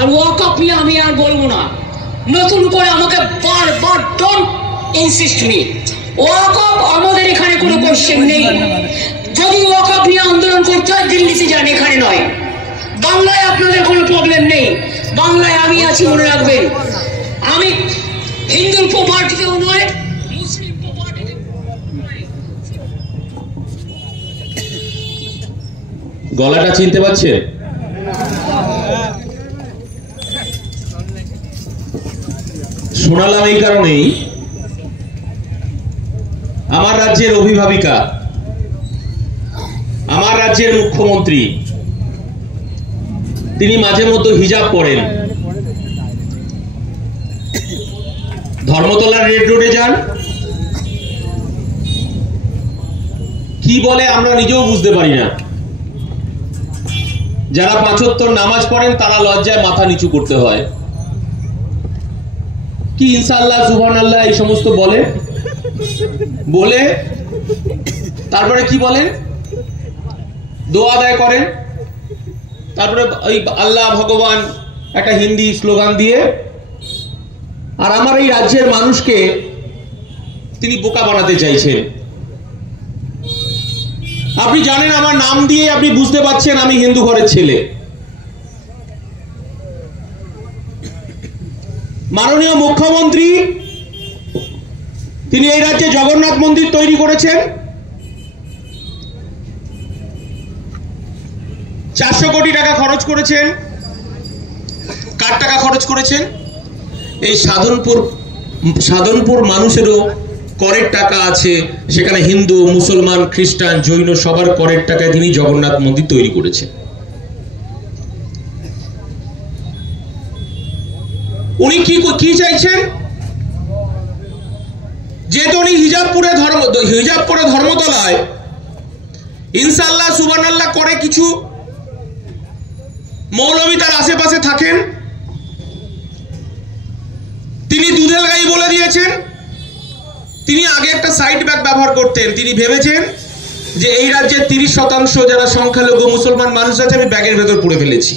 আর ওয়াকফ নিয়ে আমি আর বলবো না, নতুন করে আমাকে বারবার ডোন্ট ইনসিস্ট মি। ওয়াকফ আমাদের এখানে কোনো কোশ্চেন নেই। যদি ওয়াকফ নিয়ে আন্দোলন করতে হয় দিল্লিতে যান, এখানে নয়। বাংলায় আপনাদের কোনো প্রবলেম নেই, বাংলায় আমি আছি, মনে রাখবেন। আমি হিন্দুর প্রপার্টিতেও নয়, মুসলিম প্রপার্টিতে। গলাটা চিনতে পারছেন? শোনালাম এই কারণেই, আমার রাজ্যের অভিভাবিকা, আমার রাজ্যের মুখ্যমন্ত্রী, তিনি মাঝে মধ্যে হিজাব পরেন। ধর্মতলা রেড রোডে যান, কি বলে আমরা নিজেও বুঝতে পারি না। যারা ৫ ওয়াক্ত নামাজ পড়েন তারা লজ্জায় মাথা নিচু করতে হয়। কি ইনশাআল্লাহ সুবহানাল্লাহ এই সমস্ত বলে তারপরে কি বলেন, দোয়া আদায় করেন, তারপরে ওই আল্লাহ ভগবান একটা হিন্দি স্লোগান দিয়ে। আর আমার এই রাজ্যের মানুষকে তিনি বোকা বানাতে চাইছেন। আপনি জানেন, আমার নাম দিয়ে আপনি বুঝতে পারছেন আমি হিন্দু ঘরের ছেলে। মাননীয় মুখ্যমন্ত্রী তিনি এই রাজ্যে জগন্নাথ মন্দির তৈরি করেছেন। 400 কোটি টাকা খরচ করেছেন। কার টাকা খরচ করেছেন? এই সাধনপুর মানুষেরও করের টাকা আছে, সেখানে হিন্দু, মুসলমান, খ্রিস্টান, জৈন সবার করের টাকায় তিনি জগন্নাথ মন্দির তৈরি করেছেন। উনি কি চাইছেন? যেহেতু উনি হিজাবপুরে ধর্মতলায় ইনশাআল্লাহ সুবহানাল্লাহ করে কিছু মৌলবী তার আশেপাশে থাকেন, তিনি দুধেল গাই বলে দিয়েছেন। তিনি আগে একটা সাইড ব্যাগ ব্যবহার করতেন। তিনি ভেবেছেন যে এই রাজ্যের 30% যারা সংখ্যালঘু মুসলমান মানুষ আছে আমি ব্যাগের ভেতর পুরে ফেলেছি।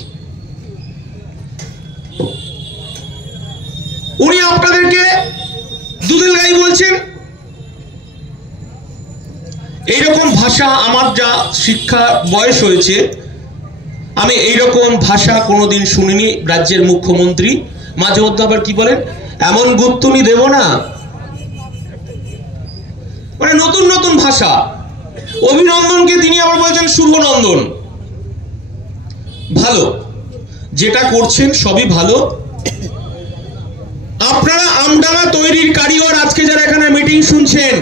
উনি আপনাদেরকে দুধেল গাই বলছেন। এইরকম ভাষা, আমার যা শিক্ষা বয়স হয়েছে, আমি এইরকম ভাষা কোনোদিন শুনিনি। রাজ্যের মুখ্যমন্ত্রী মাঝে মধ্যে আবার কি বলেন, এমন গুপ্তনি দেব না, মানে নতুন নতুন ভাষা। অভিনন্দনকে তিনি আবার বলছেন শুভনন্দন। ভালো, যেটা করছেন সবই ভালো। আপনারা আমডাঙ্গা তৈরির কারিগর, আজকে যারা এখানে মিটিং শুনছেন,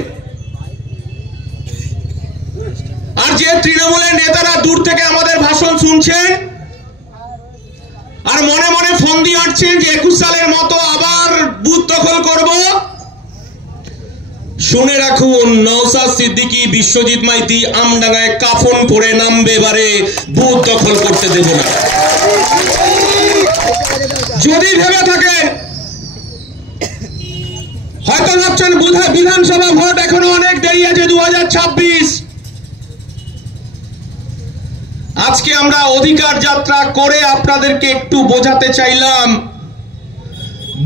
আর যে তৃণমূলের নেতারা দূর থেকে আমাদের ভাষণ শুনছেন আর মনে মনে ফন্দি আঁটছেন যে 21 সালের মতো আবার বুথ দখল করব, শুনে রাখুন, নওশাদ সিদ্দিকী, বিশ্বজিৎ মাইতি আমডাঙ্গায় কাফন পরে নামবে, এবারে বুথ দখল করতে দেব না। যদি ভেবে থাকেন, হয়তো ভাবছেন বিধানসভা ভোট এখনো অনেক দেরি আছে, 2026। আজকে আমরা অধিকার যাত্রা করে আপনাদেরকে একটু বোঝাতে চাইলাম,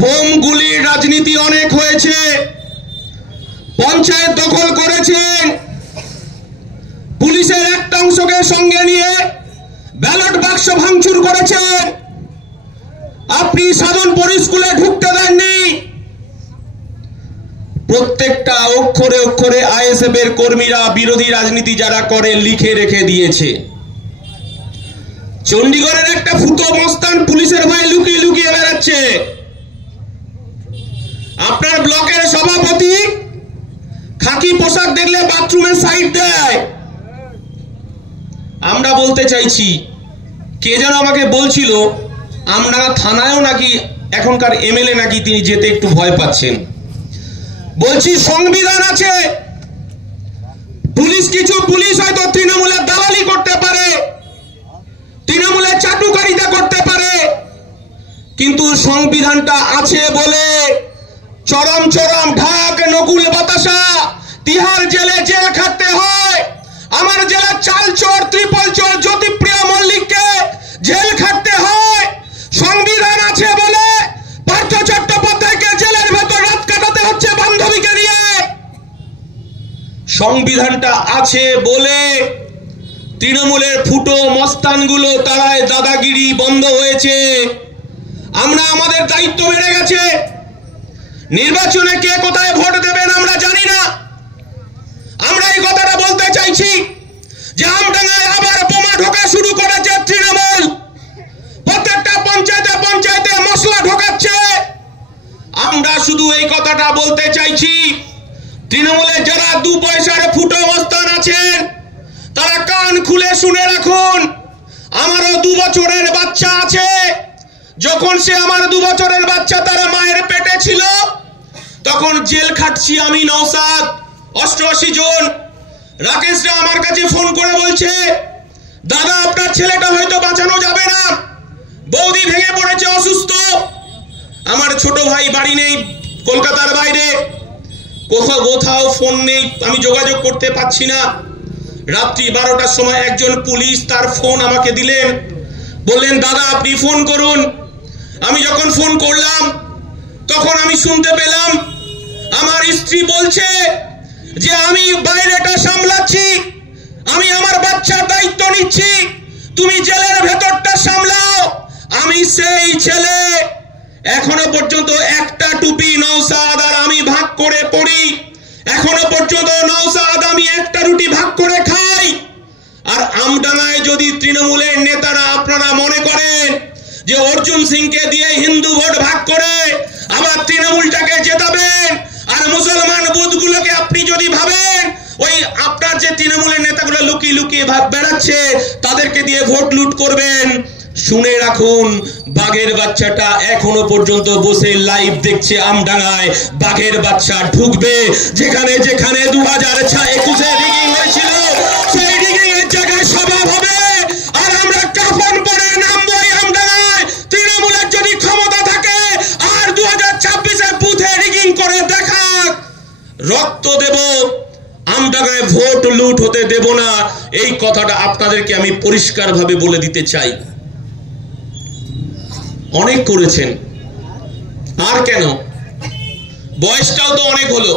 বোম গুলির রাজনীতি অনেক হয়েছে, পঞ্চায়েত দখল করেছেন, পুলিশের একটা অংশকে সঙ্গে নিয়ে ব্যালট বাক্স ভাঙচুর করেছেন, আপনি সাধনপুর স্কুলে ঢুকতে দেননি। প্রত্যেকটা অক্ষরে অক্ষরে আইএসএফ এর কর্মীরা বিরোধী রাজনীতি যারা করে লিখে রেখে দিয়েছে। চণ্ডীগড়ের একটা ফুটো মস্তান পুলিশের ভয়ে লুকিয়ে লুকিয়ে বেড়াচ্ছে। আপনার ব্লকের সভাপতি খাকি পোশাক দেখলে বাথরুমে সাইড দেয়। আমরা বলতে চাইছি, কে যেন আমাকে বলছিল আমডাঙ্গা থানায়ও নাকি এখনকার এমএলএ নাকি তিনি যেতে একটু ভয় পাচ্ছেন। বলছি, সংবিধান আছে, পুলিশ হয়তো তৃণমূলের দালালি করতে পারে, তৃণমূলের চাটুকারিতা করতে পারে, কিন্তু সংবিধানটা আছে বলে চরম চরম ঢাক, নকুল বাতাসা, তিহার জেলে জেল খাটতে হয়। আমার জেলার চালচোর, ত্রিপল চোর জ্যোতিপ্রিয় মল্লিককে জেল খাটতে হয়। সংবিধান সংবিধানটা আছে বলে তৃণমূলের ফুটো মস্তানগুলো তারাই দাদাগিরি বন্ধ হয়েছে। আমরা আমাদের দায়িত্ব বেড়ে গেছে। নির্বাচনে কে কোথায় ভোট দেবেন আমরা জানি না। আমরা এই কথাটা বলতে চাইছি যে আমডাঙ্গায় আবার বোমা ঢোকা শুরু করেছে তৃণমূল। প্রত্যেকটা পঞ্চায়েতে পঞ্চায়েতে মশলা ঢোকাচ্ছে। আমরা শুধু এই কথাটা বলতে চাইছি, তৃণমূলে যারা 2 পয়সার ফুটো মস্তান আছেন তারা কান খুলে শুনে রাখুন। আমারও 2 বছরের বাচ্চা আছে। যখন সে আমার 2 বছরের বাচ্চা তার মায়ের পেটে ছিল তখন জেল খাটছি আমি নওশাদ, 88 জন। রাকেশরা আমার কাছে ফোন করে বলছে, দাদা আপনার ছেলেটা হয়তো বাঁচানো যাবে না, বৌদি ভেঙে পড়েছে, অসুস্থ। আমার ছোট ভাই বাড়ি নেই, কলকাতার বাইরে, কোথাও ফোন নেই, আমি যোগাযোগ করতে পারছি না। রাত্রি 12টার সময় একজন পুলিশ তার ফোন আমাকে দিলেন, বললেন দাদা আপনি ফোন করুন। আমি যখন ফোন করলাম তখন আমি শুনতে পেলাম আমার স্ত্রী বলছে যে আমি বাইরেটা সামলাচ্ছি, আমি আমার বাচ্চার দায়িত্ব নিচ্ছি, তুমি জেলের ভেতরটা সামলাও। আমি সেই ছেলে। এখনো পর্যন্ত একটা টুপি নওশাদ আর আমি ভাগ করে পড়ি। এখনো পর্যন্ত নওশাদ আমি একটা রুটি ভাগ করে খাই। আর আমডাঙ্গায় যদি তৃণমূলের নেতারা আপনারা মনে করেন যে অর্জুন সিংকে দিয়ে হিন্দু ভোট ভাগ করে আবার তৃণমূলটাকে জেতাবেন, আর মুসলমান বুথগুলোকে আপনি যদি ভাবেন ওই আপনার যে তৃণমূলের নেতাগুলো লুকিয়ে লুকিয়ে বেড়াচ্ছে তাদেরকে দিয়ে ভোট লুট করবেন, শুনে রাখুন বাঘের বাচ্চাটা এখনো পর্যন্ত বসে লাইভ দেখছে আমডাঙ্গায়। বাঘের বাচ্চা ঢুকবে যেখানে যেখানে 2021-এ রিগিং হয়েছিল সেই রিগিং এর জায়গায় সভা হবে। আর আমরা কাফন পরে নামবো আমডাঙ্গায়। তৃণমূলের যদি ক্ষমতা থাকে আর 2026-এ বুথে রিগিং করে দেখাক, রক্ত দেব, আমডাঙ্গায় ভোট লুট হতে দেব না। এই কথাটা আপনাদেরকে আমি পরিষ্কারভাবে বলে দিতে চাই। অনেক করেছেন, আর কেন, বয়সটাও তো অনেক হলো,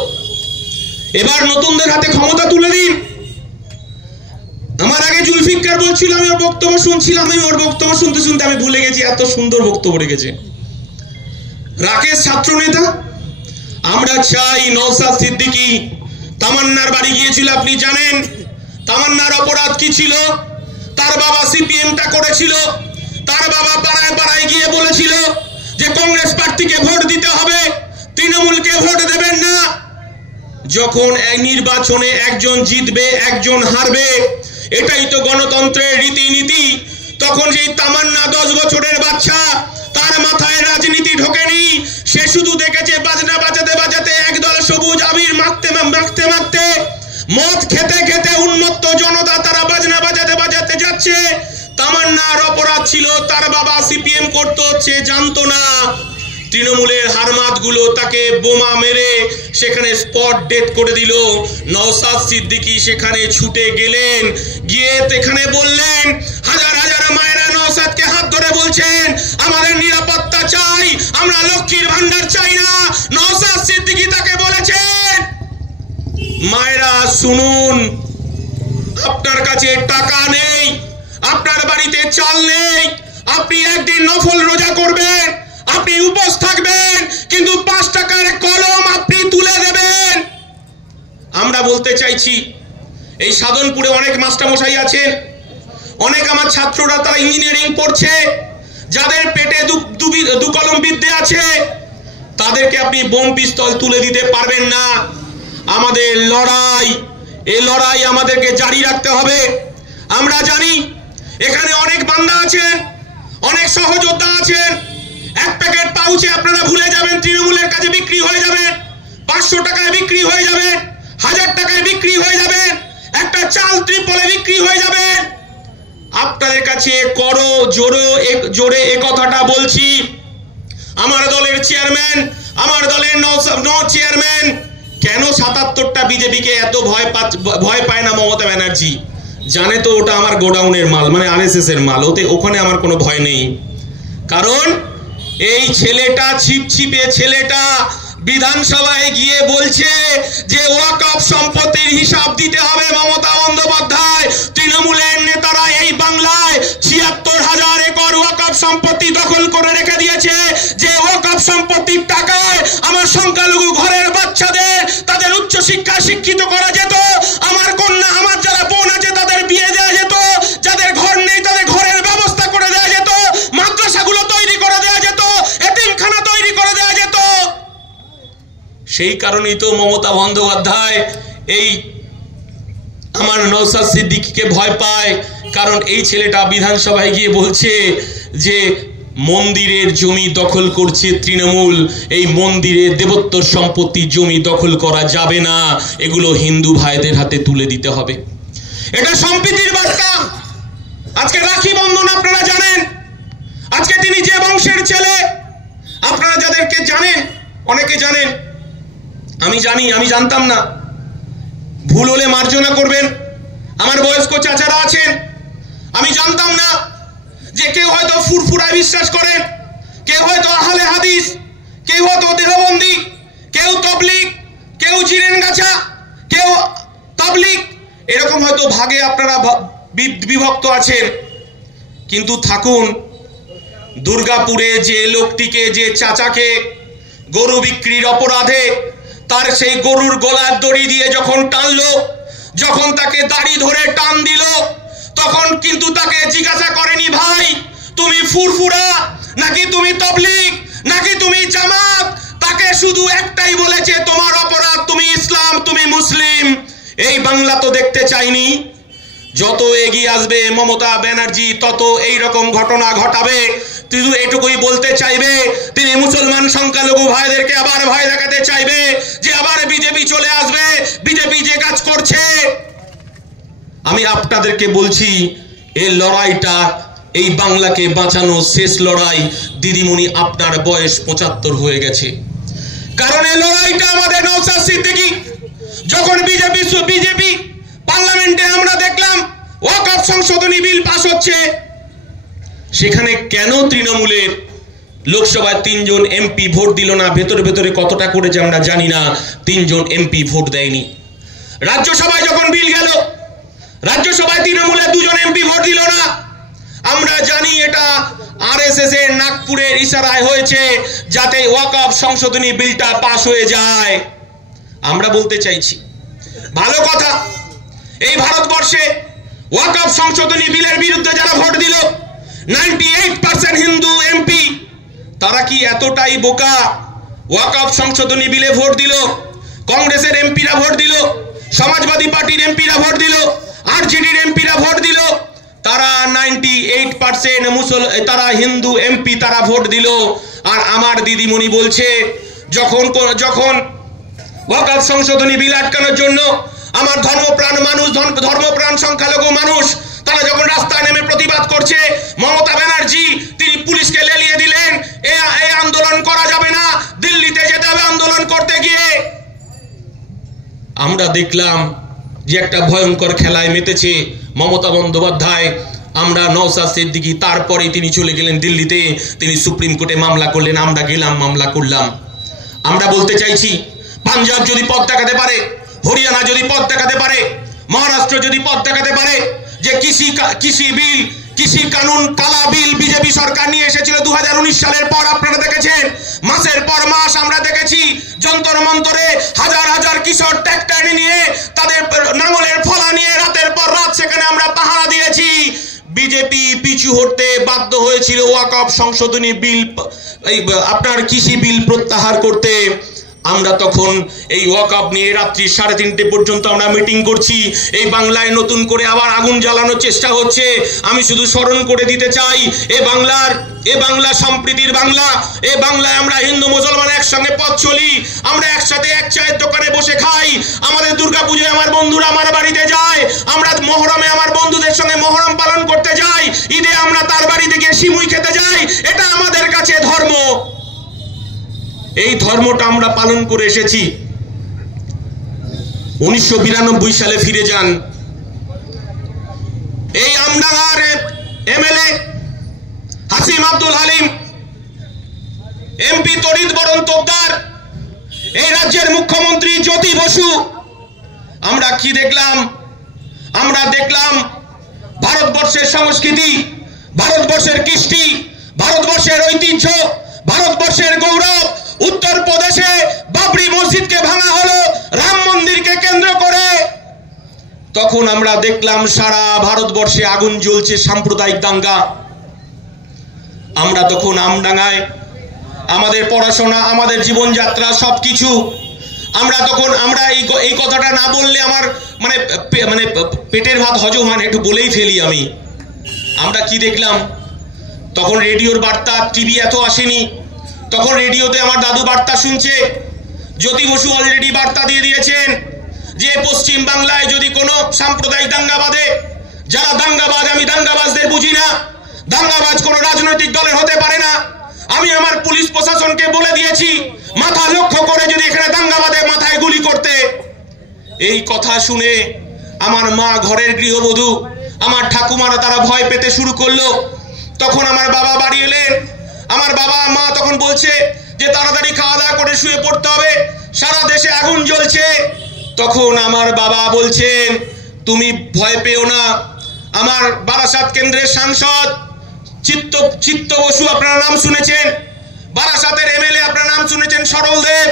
এবার নতুনদের হাতে ক্ষমতা তুলে দিন। আমার আগে জুলফিকার বলছিল, আমি ওর বক্তব্য শুনছিলাম, আমি ওর বক্তব্য শুনতে শুনতে আমি ভুলে গেছি, এত সুন্দর বক্তব্য রেখেছে। রাকেশ ছাত্র নেতা, আমরা চাই নওশাদ সিদ্দিকী তামান্নার বাড়ি গিয়েছিল, আপনি জানেন তামান্নার অপরাধ কি ছিল। তার বাবা সিপিএমটা করেছিল, তার বাবা পাড়ায় পাড়ায় গিয়ে বলেছিল যে কংগ্রেস পার্টিকে ভোট দিতে হবে, তৃণমূলকে ভোট দেবেন না। যখন নির্বাচনে একজন জিতবে একজন হারবে, এটাই তো গণতন্ত্রের রীতিনীতি। তখন সেই তামান্না 10 বছরের বাচ্চা, তার মাথায় রাজনীতি ঢোকেনি, সে শুধু দেখেছে বাজনা বাজাতে বাজাতে একদল সবুজ আবির মাখতে মাখতে মাখতে মদ খেতে খেতে উন্মত্ত জনতা তারা বাজনা বাজাতে বাজাতে যাচ্ছে। তামান্নার অপরাধ ছিল তার বাবা সিপিএম করতো, সে জানতো না। তৃণমূলের হারমাতগুলো তাকে বোমা মেরে সেখানে স্পট ডেথ করে দিল। নওশাদ সিদ্দিকী সেখানে ছুটে গেলেন, গিয়ে এখানে বললেন, হাজার হাজার মায়েরা নওশাদকে হাত ধরে বলছেন আমাদের নিরাপত্তা চাই, আমরা লক্ষ্মীর ভান্ডার চাই না। নওশাদ সিদ্দিকী তাকে বলেছেন, মায়েরা শুনুন, আপনার কাছে টাকা নেই, আপনার বাড়িতে চাল নেই, আপনি একদিন নফল রোজা করবেন, আপনি উপোস থাকবেন, কিন্তু 5 টাকার কলম আপনি তুলে দেবেন। আমরা বলতে চাইছি, এই সাধনপুরে অনেক মাস্টারমশাই আছেন, অনেক আমার ছাত্ররা তারা ইঞ্জিনিয়ারিং পড়ছে, যাদের পেটে দু কলম বিদ্যে আছে, তাদেরকে আপনি বোম পিস্তল তুলে দিতে পারবেন না। আমাদের লড়াই, এই লড়াই আমাদেরকে জারি রাখতে হবে। আমরা জানি এখানে অনেক বান্দা আছেন, অনেক সহযোদ্ধা আছেন। 1 প্যাকেট পাউচে আপনারা ভুলে যাবেন, তৃণমূলের কাছে বিক্রি হয়ে যাবে, 500 টাকায় বিক্রি হয়ে যাবে, 1000 টাকায় বিক্রি হয়ে যাবে, একটা চাল ত্রিপলে বিক্রি হয়ে যাবে। আপনাদের কাছে করো জোরে এ কথাটা বলছি। আমার দলের চেয়ারম্যান, আমার দলের চেয়ারম্যান, কেন 77টা বিজেপিকে এত ভয় পায় না মমতা ব্যানার্জি? জানে তো ওটা আমার গোডাউনের মাল, মানে আরএসএস এর মাল, ওখানে আমার কোনো ভয় নেই। কারণ এই ছেলেটা ছিপছিপে ছেলেটা বিধানসভায় গিয়ে বলছে যে ওয়াকফ সম্পত্তির হিসাব দিতে হবে মমতা বন্দ্যোপাধ্যায়। তৃণমূলের নেতারা এই বাংলায় ৭৬,০০০ একর ওয়াকফ সম্পত্তি দখল করে রেখে দিয়েছে। যে ওয়াকফ সম্পত্তির টাকায় আমার সংখ্যালঘু ঘরের বাচ্চাদের তাদের উচ্চ শিক্ষা শিক্ষিত করা যেত, আমার কন্যা আমার যারা বোন আছে তাদের বিয়ে দেওয়া যেত, যাদের ঘর নেই তাদের ঘরের ব্যবস্থা করে দেওয়া যেত, মাদ্রাসাগুলো তৈরি করে দেওয়া যেত, এতিমখানা তৈরি করে দেওয়া যেত। সেই কারণেই তো মমতা বন্দ্যোপাধ্যায় এই আমার নওশাদ সিদ্দিকীকে ভয় পায়, কারণ এই ছেলেটা বিধানসভায় গিয়ে বলছে যে মন্দিরের জমি দখল করছে তৃণমূল, এই মন্দিরের দেবোত্তর সম্পত্তি জমি দখল করা যাবে না, এগুলো হিন্দু ভাইদের হাতে তুলে দিতে হবে। এটা সম্প্রীতির বার্তা। আজকে রাখি বন্ধন আপনারা জানেন, আজকে তিনি যে বংশের ছেলে, আপনারা যাদেরকে জানেন অনেকে জানেন, আমি জানি, আমি জানতাম না, ভুল হলে মার্জনা করবেন। আমার বয়স্ক চাচারা আছেন, আমি জানতাম না যে কেউ হয়তো ফুরফুরায় বিশ্বাস করেন, কেউ হয়তো আহলে হাদিস, কেউ হয়তো দেহবন্দি, কেউ তবলিগ, কেউ জিরেনগাছা, কেউ তাবলিগ, এরকম হয়তো ভাগে আপনারা বিভক্ত আছেন। কিন্তু থাকুন, দুর্গাপুরে যে লোকটিকে, যে চাচাকে গরু বিক্রির অপরাধে তার সেই গরুর গলার দড়ি দিয়ে যখন টানলো, যখন তাকে দাড়ি ধরে টান দিল, তখন কিন্তু তাকে জিজ্ঞাসা করেনি ভাই তুমি ফুরফুরা নাকি তুমি তবলিগ নাকি তুমি জামাত, তাকে শুধু একটাই বলেছে তোমার অপরাধ, তুমি ইসলাম, তুমি মুসলিম। এই বাংলা তো দেখতে চাইনি। যত এগিয়ে আসবে মমতা ব্যানার্জি তত এই রকম ঘটনা ঘটাবে। শুধু এটুকুই বলতে চাইবে, তিনি মুসলমান সংখ্যালঘু ভাইদেরকে আবার ভয় দেখাতে চাইবে যে আবার বিজেপি চলে আসবে, বিজেপি যে কাজ করছে। আমি আপনাদেরকে বলছি, এই লড়াইটা, এই বাংলাকে বাঁচানো শেষ লড়াই। দিদিমণি আপনার বয়স ৭৫ হয়ে গেছে, কারণ এই লড়াইটা আমাদের নওশাদ সিদ্দিকী যখন বিজেপি পার্লামেন্টে আমরা দেখলাম ওয়াকফ সংশোধনী বিল পাস হচ্ছে, সেখানে কেন তৃণমূলের লোকসভায় ৩ জন এমপি ভোট দিল না? ভেতরে ভেতরে কতটা করেছে আমরা জানি না, ৩ জন এমপি ভোট দেয়নি। রাজ্যসভায় যখন বিল গেল, রাজ্যসভায় তৃণমূলের 2 জন এমপি ভোট দিল না। আমরা জানি এটা আরএসএস এর নাগপুরের ইশারায় হয়েছে যাতে ওয়াকফ সংশোধনী বিলটা পাস হয়ে যায়। আমরা বলতে চাইছি, ভালো কথা, এই ভারতবর্ষে ওয়াকফ সংশোধনী বিলের বিরুদ্ধে যারা ভোট দিল 98% হিন্দু এমপি, তারা কি এতটাই বোকা? ওয়াকফ সংশোধনী বিলে ভোট দিল, কংগ্রেসের এমপিরা ভোট দিল, সমাজবাদী পার্টির এমপিরা ভোট দিল, আরজেডির এমপিরা ভোট দিল, তারা 98% তারা হিন্দু এমপি, তারা ভোট দিল। আর আমার দিদিমণি বলছে যখন ওয়াকফ সংশোধনী বিল আটকানোর জন্য আমার ধর্মপ্রাণ মানুষ, ধর্মপ্রাণ সংখ্যালঘু মানুষ, তারা যখন রাস্তায় নেমে প্রতিবাদ করছে, মমতা ব্যানার্জি তিনি পুলিশকে লেলিয়ে দিলেন, এই আন্দোলন করা যাবে না, দিল্লিতে যেতে হবে আন্দোলন করতে গিয়ে। আমরা দেখলাম যে একটা ভয়ঙ্কর খেলায় মেতেছে মমতা বন্দ্যোপাধ্যায়। আমরা নওশাদ সিদ্দিকী, তারপরে তিনি চলে গেলেন দিল্লিতে, তিনি সুপ্রিম কোর্টে মামলা করলেন, আমরা গেলাম মামলা করলাম। আমরা বলতে চাইছি, পাঞ্জাব যদি পথ দেখাতে পারে, হরিয়ানা যদি পথ দেখাতে পারে, মহারাষ্ট্র যদি পথ দেখাতে পারে যে কৃষি কানুন কালা বিল বিজেপি সরকার নিয়ে এসেছিল 2019 সালের পর, আপনারা দেখেছেন মাসের পর মাস আমরা দেখেছি যন্তর মন্তরে হাজার হাজার কিশোর ট্র্যাক্টর নিয়ে তাদের নাঙলের ফলা নিয়ে রাতের পর রাত সেখানে আমরা পাহারা দিয়েছি। বিজেপি পিছু হটতে বাধ্য হয়েছিল ওয়াকফ সংশোধনী বিল, আপনার কৃষি বিল প্রত্যাহার করতে। আমরা তখন এই ওয়াকফ নিয়ে রাত্রি 3:30 পর্যন্ত আমরা মিটিং করছি। এই বাংলায় নতুন করে আবার আগুন জ্বালানোর চেষ্টা হচ্ছে। আমি শুধু স্মরণ করে দিতে চাই, এ বাংলা সম্প্রীতির বাংলা, এ বাংলায় আমরা হিন্দু মুসলমান একসঙ্গে পথ চলি, আমরা একসাথে এক চায়ের দোকানে বসে খাই, আমাদের দুর্গাপুজোয় আমার বন্ধুরা আমার বাড়িতে যায়, আমরা মহরমে আমার বন্ধুদের সঙ্গে মহরম পালন করতে যাই, ঈদে আমরা তার বাড়িতে গিয়ে সিমুই খেতে যাই। এটা আমাদের কাছে ধর্ম। এই ধর্মটা আমরা পালন করে এসেছি। 1992 সালে ফিরে যান, এই আমডাঙ্গার এমএলএ হাসিম আব্দুল হালিম, এমপি তরিত বরণ তোপদার, এই রাজ্যের মুখ্যমন্ত্রী জ্যোতি বসু। আমরা কি দেখলাম? আমরা দেখলাম ভারতবর্ষের সংস্কৃতি, ভারতবর্ষের কৃষ্টি, ভারতবর্ষের ঐতিহ্য, ভারতবর্ষের গৌরব। উত্তরপ্রদেশে বাবরি মসজিদকে ভাঙা হলো রাম মন্দিরকে কেন্দ্র করে। তখন আমরা দেখলাম সারা ভারতবর্ষে আগুন জ্বলছে, সাম্প্রদায়িক দাঙ্গা। আমরা তখন আমডাঙ্গায় আমাদের পড়াশোনা, আমাদের জীবনযাত্রা সবকিছু আমরা এই কথাটা না বললে আমার মানে পেটের ভাত হজম হয় না, একটু বলেই ফেলি আমি। আমরা কি দেখলাম? তখন রেডিওর বার্তা, টিভি এত আসেনি। তখন রেডিওতে আমার দাদু বার্তা শুনছে। জ্যোতি বসু অলরেডি বার্তা দিয়ে দিয়েছেন যে পশ্চিম বাংলায় যদি কোনো সাম্প্রদায়িক দাঙ্গা বাঁধে, যারা দাঙ্গাবাজ, আমি দাঙ্গাবাজদের বুঝি না, দাঙ্গাবাজ কোনো রাজনৈতিক দলের হতে পারে না। আমি আমার পুলিশ প্রশাসনকে বলে দিয়েছি, মাথা লক্ষ্য করে যদি এখানে দাঙ্গা বাঁধে মাথায় গুলি করতে। এই কথা শুনে আমার মা, ঘরের গৃহবধূ, আমার ঠাকুমারা তারা ভয় পেতে শুরু করলো। তখন আমার বাবা বাড়ি এলেন। আমার বাবা মা তখন বলছে যে তাড়াতাড়ি খাওয়া দাওয়া করে শুয়ে পড়তে হবে, সারা দেশে আগুন জ্বলছে। তখন আমার বাবা বলছেন, তুমি ভয় পেও না। আমার বারাসাত কেন্দ্রের সাংসদ চিত্ত বসু, আপনারা নাম শুনেছেন। বারাসাতের এমএলএ আপনারা নাম শুনেছেন সরল দেব।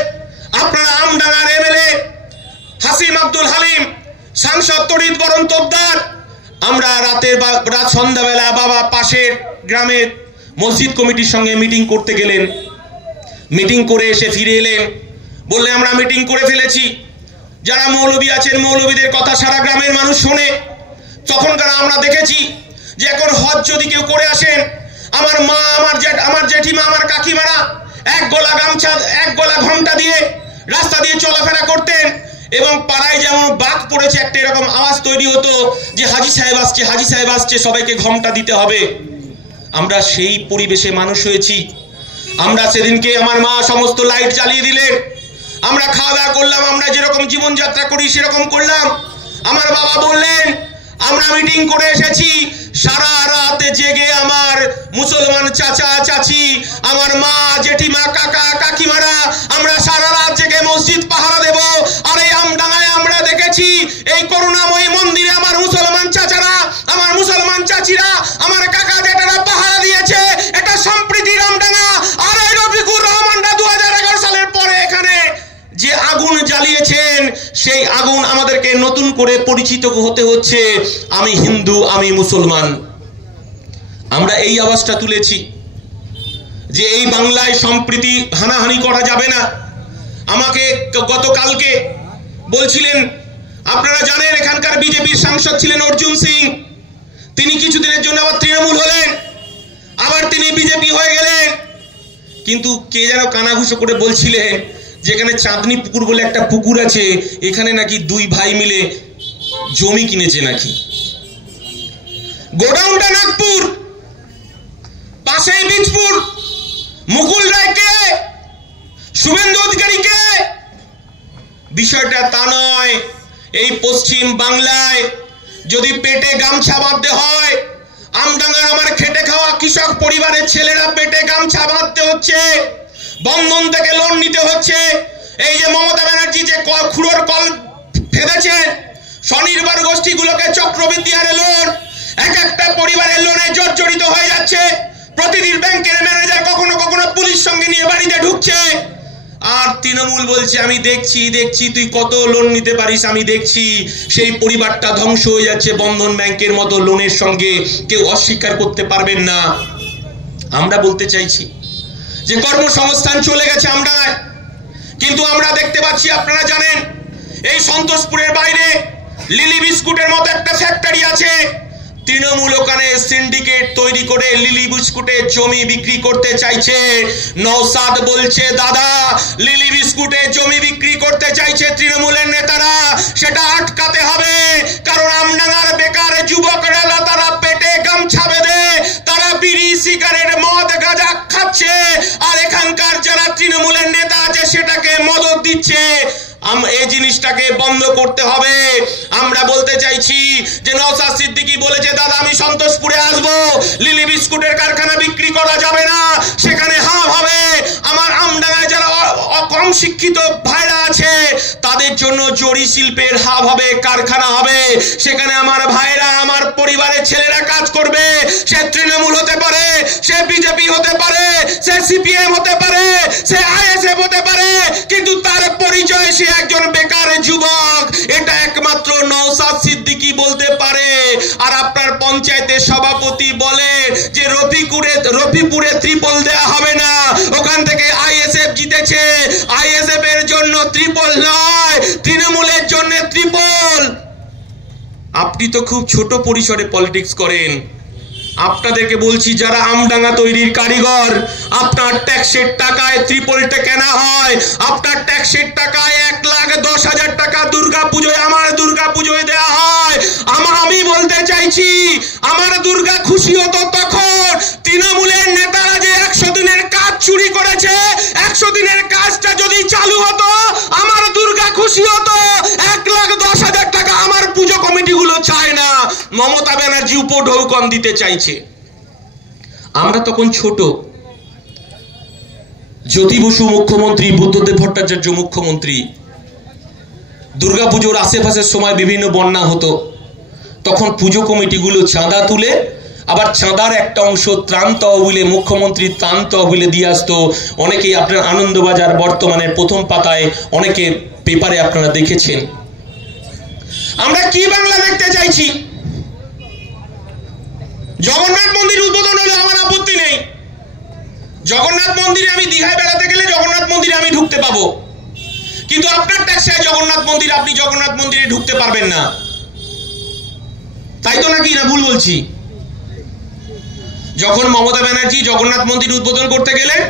আপনারা আমডাঙ্গার এমএলএ হাসিম আব্দুল হালিম, সাংসদ তড়িৎ বরণ তোপদার। আমরা রাত সন্ধ্যাবেলা বাবা পাশের গ্রামের মসজিদ কমিটির সঙ্গে মিটিং করতে গেলেন। মিটিং করে এসে ফিরে এলেন, বললে আমরা মিটিং করে ফেলেছি। যারা মৌলবী আছেন, মৌলবীদের কথা সারা গ্রামের মানুষ শোনে। তখনকার আমরা দেখেছি যে এখন হজ যদি কেউ করে আসেন, আমার মা, আমার জেঠিমা, আমার কাকিমারা এক গলা গামছা, এক গলা ঘন্টা দিয়ে রাস্তা দিয়ে চলাফেরা করতেন। এবং পাড়ায় যেমন বাঘ পড়েছে একটা এরকম আওয়াজ তৈরি হতো যে হাজি সাহেব আসছে, হাজি সাহেব আসছে, সবাইকে ঘোমটা দিতে হবে। আমরা সেই পরিবেশে মানুষ হয়েছি। আমরা সেদিনকে আমার মা সমস্ত লাইট জ্বালিয়ে দিলেন। আমরা খাওয়া দাওয়া করলাম, আমরা যেরকম জীবনযাত্রা করি সেরকম করলাম। আমার বাবা বললেন, আমরা মিটিং করে এসেছি, সারা রাত জেগে আমার মুসলমান চাচা চাচি, আমার মা, জেঠিমা, কাকা, কাকিমারা আমরা সারা রাত জেগে মসজিদ পাহারা দেব। আর এই আমডাঙ্গায় আমরা দেখেছি এই করুণাময়ী মন্দিরে আমার মুসলমান চাচারা, আমার মুসলমান চাচিরা, আমার কাকা জেঠারা পাহারা দিয়েছে। এটা সম্প্রীতির আমডাঙ্গা। আর এই রফিকুর রহমানরা 2011 সালের পরে এখানে যে আগুন জ্বালিয়েছেন, সেই আগুন আমাদেরকে নতুন করে পরিচিত হতে হচ্ছে। আমি হিন্দু, আমি মুসলমান। আমরা এই আওয়াজটা তুলেছি যে এই বাংলায় সম্প্রীতি হানাহানি করা যাবে না। আমাকে গতকালকে বলছিলেন, আপনারা জানেন এখানকার বিজেপির সাংসদ ছিলেন অর্জুন সিং। তিনি কিছুদিনের জন্য আবার তৃণমূল হলেন, আবার তিনি বিজেপি হয়ে গেলেন। কিন্তু কে যেন কানাঘুষো করে বলছিলেন যেখানে চাঁদনি পুকুর বলে একটা পুকুর আছে, এখানে নাকি দুই ভাই মিলে জমি কিনেছে নাকি। গোডাউনটা নাগপুর, পাশেই বীজপুর। মুকুল রায়কে, শুভেন্দু অধিকারীকে, বিষয়টা তা নয়। এই পশ্চিম বাংলায় যদি পেটে গামছা বাঁধতে হয়, আমডাঙ্গার আমার খেটে খাওয়া কৃষক পরিবারের ছেলেরা পেটে গামছা বাঁধতে হচ্ছে, বন্ধন থেকে লোন নিতে হচ্ছে। এই যে মমতা ব্যানার্জি যে খুঁড়োর কল ফেলেছেন, স্বনির্ভর গোষ্ঠীগুলোকে চক্রবৃদ্ধি হারে লোন, এক একটা পরিবারের লোনে জর্জরিত হয়ে যাচ্ছে। প্রতিদিন ব্যাংকের ম্যানেজার কখনো কখনো পুলিশ সঙ্গে নিয়ে বাড়িতে ঢুকছে। আর তৃণমূল বলছে আমি দেখছি তুই কত লোন নিতে পারিস, আমি দেখছি। সেই পরিবারটা ধ্বংস হয়ে যাচ্ছে বন্ধন ব্যাংকের মতো লোনের সঙ্গে। কেউ অস্বীকার করতে পারবেন না। আমরা বলতে চাইছি যে কর্মসংস্থান চলে গেছে আমডাঙ্গায়, কিন্তু আমরা দেখতে পাচ্ছি, আপনারা জানেন এই সন্তোষপুরের বাইরে লিলি বিস্কুটের মতো একটা ফ্যাক্টরি আছে। তৃণমূল ওখানে সিন্ডিকেট তৈরি করে লিলি বিস্কুটের জমি বিক্রি করতে চাইছে। নওশাদ বলছে, দাদা লিলি বিস্কুটের জমি বিক্রি করতে চাইছে তৃণমূলের নেতারা, সেটা আটকাতে হবে। কারণ আমডাঙ্গার বেকার যুবকরা তারা পেটে গামছা বেঁধে তারা বিড়ি, সিগারেট, মদ, গাঁজা খাচ্ছে, আর এখানকার যারা তৃণমূলের নেতা আছে সেটাকে মদত দিচ্ছে। এই জিনিসটাকে বন্ধ করতে হবে। আমরা বলতে চাইছি যে নওশাদ সিদ্দিকী বলেছে, দাদা আমি সন্তোষপুরে আসবো, লিলি বিস্কুটের কারখানা বিক্রি করা যাবে না, সেখানে হাম হবে। আমার আমডাঙ্গায় যারা কম শিক্ষিত ভাই আছে তাদের জন্য জরি শিল্পের হাব হবে, কারখানা হবে। সেখানে আমার ভাইরা, আমার পরিবারের ছেলেরা কাজ করবে। সে তৃণমূল হতে পারে, সে বিজেপি হতে পারে, সে সিপিএম হতে পারে, সে আইএসএফ হতে পারে, কিন্তু তার পরিচয় সে একজন বেকার যুবক। এটা একমাত্র নওশাদ সিদ্দিকী বলতে পারে। আর আপনার পঞ্চায়েতের সভাপতি বলে যে রফিপুরে ত্রিপল দেয়া হবে না, ওখান থেকে আইএসএফ জিতেছে। আইএসএফ এর জন্য ত্রিপল নয়, তৃণমূলের জন্য ত্রিপল। আপনি তো খুব ছোট পরিসরে পলিটিক্স করেন। আপনাদেরকে বলছি, যারা আমডাঙ্গা তৈরির কারিগর, আপনার ট্যাক্সের টাকায় ত্রিপলটা কেনা হয়। আপনার ট্যাক্সের টাকায় 1,10,000 টাকা দুর্গাপুজোয়, আমার দুর্গাপুজোয় দেওয়া হয়। আমি বলতে চাইছি, আমার দুর্গা খুশি হতো তখন তৃণমূলের নেতারা যে 100 দিনের কাজ চুরি করেছে। 100 দিনের কাজটা যদি চালু হতো, আমার দুর্গা খুশি হতো। 1,10,000 টাকা আমার পুজো কমিটিগুলো চায় না, মমতা ব্যানার্জি উপঢৌকন দিতে চাইছে। আমরা তখন ছোট, জ্যোতি বসু মুখ্যমন্ত্রী, বুদ্ধদেব ভট্টাচার্য মুখ্যমন্ত্রী। দুর্গাপুজোর আশেপাশের সময় বিভিন্ন বন্যা হতো, তখন পুজো কমিটিগুলো চাঁদা তুলে, আবার চাঁদার একটা অংশ ত্রাণ তহবিলে, মুখ্যমন্ত্রী ত্রাণ তহবিলে দিয়ে আসতো। অনেকেই আপনার আনন্দবাজার বর্তমানে প্রথম পাতায় অনেকে পেপারে আপনারা দেখেছেন। আমরা কি বাংলা দেখতে চাইছি? জগন্নাথ মন্দির উদ্বোধন হলে আমার আপত্তি নেই। জগন্নাথ মন্দিরে আমি দীঘায় বেড়াতে গেলে জগন্নাথ মন্দিরে আমি ঢুকতে পাবো, কিন্তু আপনার ট্যাক্সে জগন্নাথ মন্দির, আপনি জগন্নাথ মন্দিরে ঢুকতে পারবেন না। তাই তো নাকি? না ভুল বলছি? যখন মমতা ব্যানার্জি জগন্নাথ মন্দির উদ্বোধন করতে গেলেন,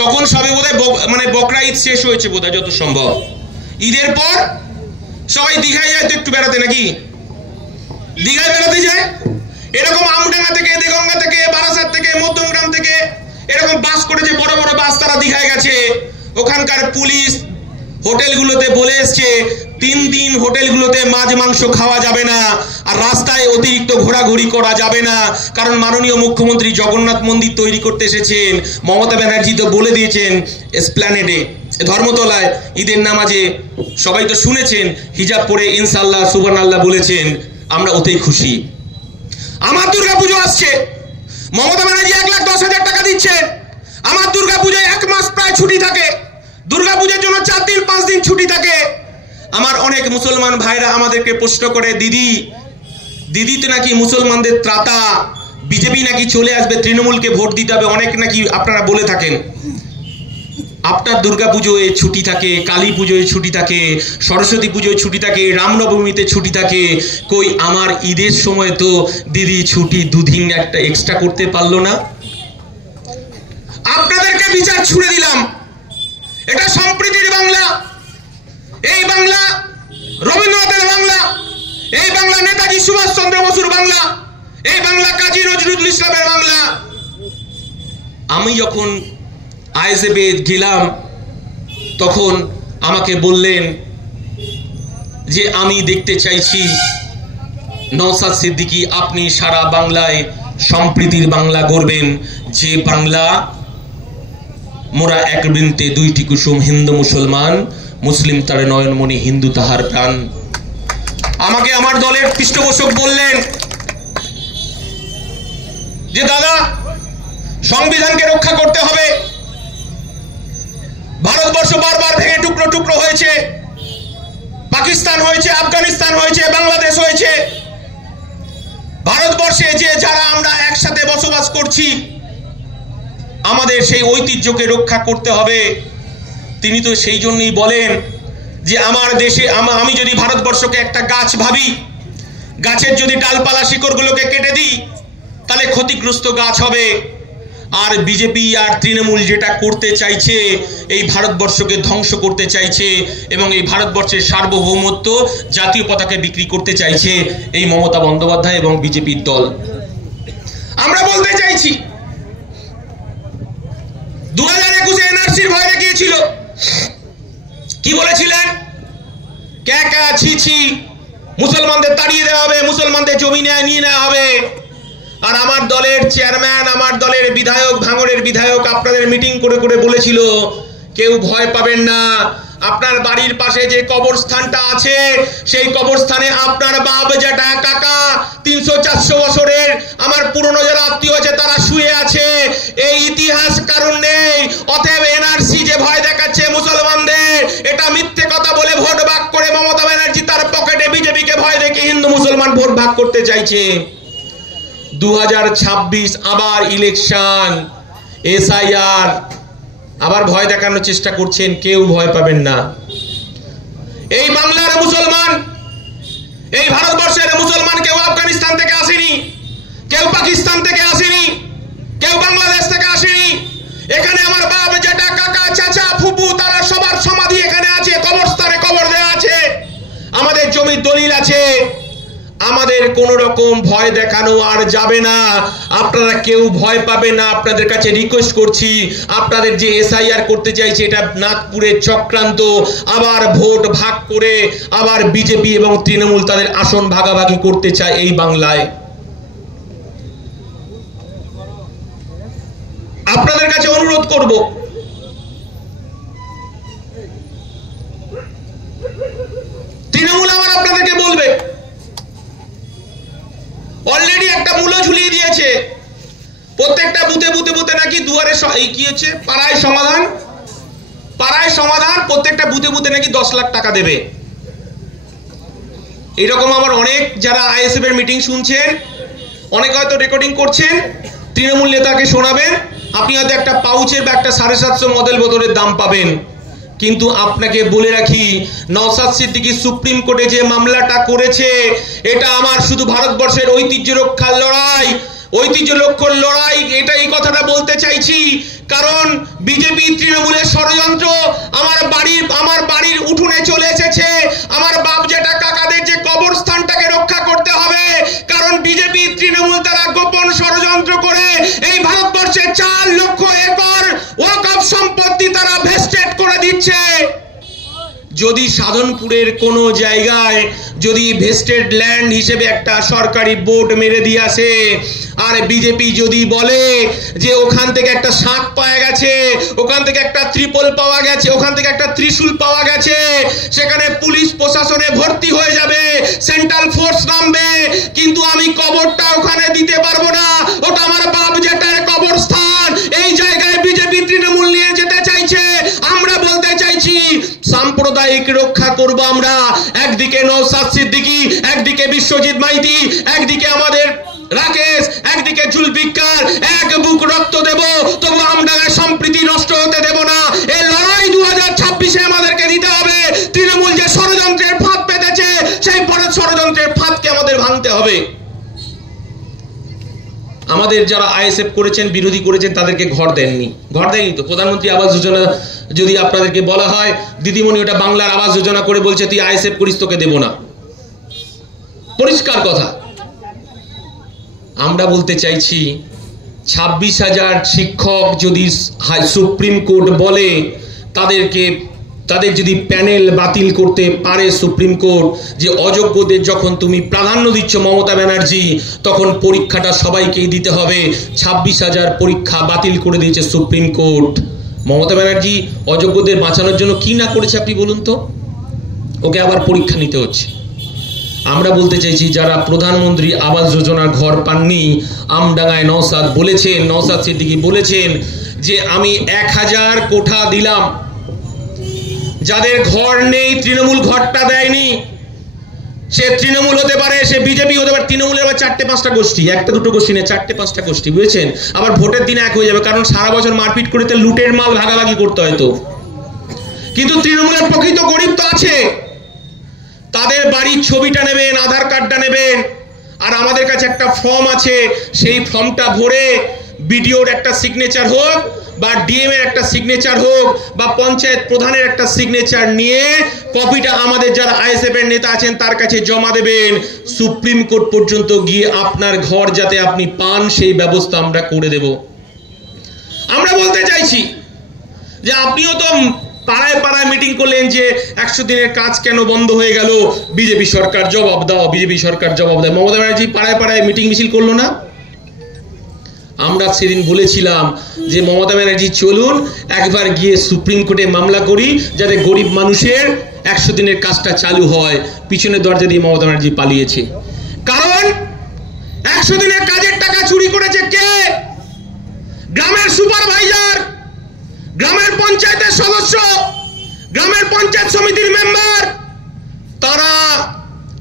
তখন সবে বোধহয় বকরা ঈদ শেষ হয়েছে বোধহয়, যত সম্ভব। ঈদের পর সবাই দীঘায় যায় তো একটু বেড়াতে, নাকি দীঘায় বেড়াতে যায়। এরকম আমডাঙ্গা থেকে, দেগঙ্গা থেকে, বারাসাত থেকে, মধ্যমগ্রাম থেকে এরকম বাস করেছে, বড় বড় বাস, তারা দীঘায় গেছে। ওখানকার পুলিশ হোটেলগুলোতে বলে এসছে 3 দিন হোটেলগুলোতে মাছ মাংস খাওয়া যাবে না, আর রাস্তায় অতিরিক্ত ঘোরাঘুরি করা যাবে না। কারণ মাননীয় মুখ্যমন্ত্রী জগন্নাথ মন্দির তৈরি করতে এসেছেন। মমতা ব্যানার্জি তো বলে দিয়েছেন এসপ্ল্যানেডে, ধর্মতলায় ঈদের নামাজে সবাই তো শুনেছেন, হিজাব পরে ইনশাআল্লাহ সুবহানাল্লাহ বলেছেন। আমরা ওতেই খুশি। আমার দুর্গাপুজো আসছে, মমতা ব্যানার্জি 1,10,000 টাকা দিচ্ছেন। আমার দুর্গাপুজোয় 1 মাস প্রায় ছুটি থাকে, দুর্গাপুজোর জন্য 4 দিন 5 দিন ছুটি থাকে। আমার অনেক মুসলমান ভাইরা আমাদেরকে প্রশ্ন করে, দিদি তো নাকি মুসলমানদের ত্রাতা, বিজেপি নাকি চলে আসবে, তৃণমূলকে ভোট দিতে হবে, অনেক নাকি আপনারা বলে থাকেন। আপনার দুর্গাপুজোয় ছুটি থাকে, কালী পুজোয় ছুটি থাকে, সরস্বতী পুজোয় ছুটি থাকে, রামনবমীতে ছুটি থাকে। কই আমার ঈদের সময় তো দিদি ছুটি 2 দিন একটা এক্সট্রা করতে পারলো না। আপনাদেরকে বিচার ছুড়ে দিলাম। এটা সম্প্রীতির বাংলা, এই বাংলা রবীন্দ্রনাথের বাংলা, এই বাংলা নেতাজি সুভাষচন্দ্র বসুর বাংলা, এই বাংলা কাজী নজরুল ইসলামের বাংলা। আমি যখন আইএসএফে গেলাম, তখন আমাকে বললেন যে আমি দেখতে চাইছি নওশাদ সিদ্দিকী, আপনি সারা বাংলায় সম্প্রীতির বাংলা গড়বেন, যে বাংলা মোরা এক বৃন্তে 2টি কুসুম, হিন্দু মুসলমান, মুসলিম তার নয়নমণি, হিন্দু তাহার প্রাণ। আমাকে আমার দলের পৃষ্ঠপোষক বললেন যে দাদা, সংবিধানকে রক্ষা করতে হবে। ভারতবর্ষ বারবার ভেঙে টুকরো টুকরো হয়েছে, পাকিস্তান হয়েছে, আফগানিস্তান হয়েছে, বাংলাদেশ হয়েছে। ভারতবর্ষে যে যারা আমরা একসাথে বসবাস করছি, আমাদের সেই ঐতিহ্যকে রক্ষা করতে হবে। তিনি তো সেই জন্যই বলেন যে আমার দেশে, আমি যদি ভারতবর্ষকে একটা গাছ ভাবি, গাছের যদি ডালপালা শিকড়গুলোকে কেটে দিই, তাহলে ক্ষতিগ্রস্ত গাছ হবে। আর বিজেপি আর তৃণমূল যেটা করতে চাইছে, এই ভারতবর্ষকে ধ্বংস করতে চাইছে এবং এই ভারতবর্ষের সার্বভৌমত্ব, জাতীয় পতাকা বিক্রি করতে চাইছে এই মমতা বন্দ্যোপাধ্যায় এবং বিজেপির দল। আমরা বলতে চাইছি, 2021 এনআরসির ভয় দেখিয়েছিল। কি বলেছিলেন? ক্যাকা ছিছি, মুসলমানদের তাড়িয়ে দেওয়া হবে, মুসলমানদের জমি নিয়ে নেওয়া হবে। আর আমার দলের চেয়ারম্যান, আমার দলের বিধায়ক, ভাঙড়ের বিধায়ক আপনাদের মিটিং করে করে বলেছিল, কেউ ভয় পাবেন না, আপনার বাড়ির পাশে যে কবরস্থানটা আছে সেই কবরস্থানে আপনার বাপ জ্যাঠা কাকা 300-400 বছরের আমার পুরনো যারা আত্মীয় আছে তারা শুয়ে আছে। এই ইতিহাস কারণ নেই। অতএব এনআরসি যে ভয় দেখাচ্ছে মুসলমানদের, এটা মিথ্যে কথা বলে ভোট ভাগ করে মমতা ব্যানার্জি তার পকেটে বিজেপিকে ভয় দেখে হিন্দু মুসলমান ভোট ভাগ করতে চাইছে। 2026 আবার ইলেকশন, এসআইআর, আবার ভয় দেখানোর চেষ্টা করছেন। কেউ ভয় পাবেন না। এই বাংলার মুসলমান, এই ভারতবর্ষের মুসলমান কেউ আফগানিস্তান থেকে আসেনি, কেউ পাকিস্তান থেকে আসেনি, কেউ বাংলাদেশ থেকে আসেনি। এখানে আমার বাপ জ্যাঠা কাকা চাচা ফুপু তারা সবার সমাধি এখানে আছে, কবরস্থানে কবর দেওয়া আছে, আমাদের জমির দলিল আছে। আমাদের কোন রকম ভয় দেখানো আর যাবে না। আপনারা কেউ ভয় পাবেন না। আপনাদের কাছে রিকোয়েস্ট করছি, আপনাদের যে এসআইআর করতে চাইছে এটা নাগপুরের চক্রান্ত। আবার ভোট ভাগ করে আবার বিজেপি এবং তৃণমূল তাদের আসন ভাগাভাগি করতে চায় এই বাংলায়। আপনাদের কাছে অনুরোধ করব, তৃণমূল আমার আপনাদেরকে বলবে, অলরেডি একটা মূল্য ঝুলিয়ে দিয়েছে। প্রত্যেকটা বুথে বুথে বুথে নাকি দুয়ারে কি হচ্ছে পাড়ায় সমাধান, প্রত্যেকটা বুথে বুথে নাকি 10 লাখ টাকা দেবে। এরকম আবার অনেক যারা আইএসএফ এর মিটিং শুনছেন, অনেক হয়তো রেকর্ডিং করছেন, তৃণমূল নেতাকে শোনাবেন, আপনি হয়তো একটা পাউচের বা একটা 750 মডেল বোতলের দাম পাবেন। কিন্তু আপনাকে বলে রাখি, নওশাদ সিদ্দিকী সুপ্রিম কোর্টে যে মামলাটা করেছে এটা আমার শুধু ভারতবর্ষের ঐতিহ্য রক্ষার লড়াই, ঐতিহ্য রক্ষার লড়াই। এটা এই কথাটা বলতে চাইছি কারণ বিজেপি তৃণমূলের ষড়যন্ত্র আমার বাড়ির উঠোনে চলে এসেছে। আমার বাপ জ্যাঠা কাকাদের যে কবরস্থানটাকে রক্ষা করতে হবে, কারণ বিজেপি তৃণমূল তারা গোপন ষড়যন্ত্র করে এই ভারতবর্ষে 4 লক্ষ একর ওয়াকফ সম্পত্তি তারা ভেস্টেড করে দিচ্ছে। যদি সাধনপুরের কোন জায়গায় যদি ভেস্টেড ল্যান্ড হিসেবে একটা সরকারি বোর্ড মেরে দিয়ে আসে, আর বিজেপি যদি বলে যে ওখান থেকে একটা শাক পাওয়া গেছে, ওখান থেকে একটা ত্রিপল পাওয়া গেছে, ওখান থেকে একটা ত্রিশূল পাওয়া গেছে, সেখানে পুলিশ প্রশাসনে ভর্তি হয়ে যাবে, সেন্ট্রাল ফোর্স নামবে, কিন্তু আমি কবরটা ওখানে দিতে পারবো না, ওটা আমার বাপ জ্যাঠার কবরস্থান। এই জায়গায় বিজেপি তৃণমূল নিয়ে যেতে চাইছে। আমরা বলতে চাইছি সাম্প্রদায়িক রক্ষা করব আমরা। একদিকে নওশাদ সিদ্দিকী, একদিকে বিশ্বজিৎ মাইতি, একদিকে আমাদের রাকেশ, একদিকে জুলফিকার, এক বুক রক্ত দেব, তবু আমরা সম্প্রীতি নষ্ট হতে দেব না। এই লড়াই 2026-এ আমাদেরকে দিতে হবে। তৃণমূল যে ষড়যন্ত্রের ফাঁদ পেতেছে সেই ষড়যন্ত্রের ফাঁদকে আমাদের ভাঙতে হবে। আমাদের যারা আইএসএফ করেছেন, বিরোধী করেছেন, তাদেরকে ঘর দেয়নি তো। প্রধানমন্ত্রী আবাস যোজনা যদি আপনাদেরকে বলা হয়, দিদিমণি ওটা বাংলার আবাস যোজনা করে বলছে তুই আইএসএফ করিস, তোকে দেব না, পরিষ্কার কথা। আমরা বলতে চাইছি 26,000 শিক্ষক যদি সুপ্রিম কোর্ট বলে তাদের যদি প্যানেল বাতিল করতে পারে সুপ্রিম কোর্ট, যে অযোগ্যদের যখন তুমি প্রাধান্য দিচ্ছ মমতা ব্যানার্জি, তখন পরীক্ষাটা সবাইকেই দিতে হবে। 26,000 পরীক্ষা বাতিল করে দিয়েছে সুপ্রিম কোর্ট। মমতা ব্যানার্জি অযোগ্যদের বাঁচানোর জন্য কি না করেছে আপনি বলুন তো? ওকে আবার পরীক্ষা নিতে হচ্ছে। আমরা বলতে চাইছি যারা প্রধানমন্ত্রী আবাস যোজনার ঘর পাননি, আমডাঙ্গায় নওশাদ সিদ্দিকী বলেছেন যে আমি 1000 কোঠা দিলাম। যাদের ঘর নেই, তৃণমূল ঘরটা দেয়নি, সে তৃণমূল হতে পারে, সে বিজেপি হতে পারে, তৃণমূলের আবার 4-5টা গোষ্ঠী, 1-2 গোষ্ঠী নেই, 4-5টা গোষ্ঠী, বুঝেছেন? আবার ভোটের দিনে এক হয়ে যাবে, কারণ সারা বছর মারপিট করে লুটের মাল ভাগাভাগি করতে হয়তো। কিন্তু তৃণমূলের প্রকৃত গরিব তো আছে, তাদের বাড়ির ছবিটা নেবেন, আধার কার্ডটা নেবেন, আর আমাদের কাছে একটা ফর্ম আছে, সেই ফর্মটা ভরে বিডিওর একটা সিগনেচার হোক বা ডিএম এর একটা সিগনেচার হোক বা পঞ্চায়েত প্রধানের একটা সিগনেচার নিয়ে কপিটা আমাদের যারা আইএসএফ এর নেতা আছেন তার কাছে জমা দেবেন। সুপ্রিম কোর্ট পর্যন্ত গিয়ে আপনার ঘর যাতে আপনি পান সেই ব্যবস্থা আমরা করে দেব। আমরা বলতে চাইছি যে আপনিও তো পাড়ায় পাড়ায় মিটিং করলেন যে 100 দিনের কাজ কেন বন্ধ হয়ে গেল, বিজেপি সরকার জবাব দাও, বিজেপি সরকার জবাব দেয়। মমতা ব্যানার্জি পাড়ায় পাড়ায় মিটিং মিছিল করলো না? আমরা সেদিন বলেছিলাম যে মমতা ব্যানার্জি চলুন একবার গিয়ে সুপ্রিম কোর্টে মামলা করি যাতে গরিব মানুষের 100 দিনের কাজটা চালু হয়। পিছনের দরজা দিয়ে মমতা ব্যানার্জি পালিয়েছে। কারণ 100 দিনের কাজের টাকা চুরি করেছে কে? গ্রামের সুপারভাইজার, গ্রামের পঞ্চায়েতের সদস্য, গ্রামের পঞ্চায়েত সমিতির মেম্বার। তারা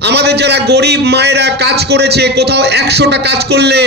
আমাদের যারা গরিব মায়েরা কাজ করেছে, কোথাও 100টা কাজ করলে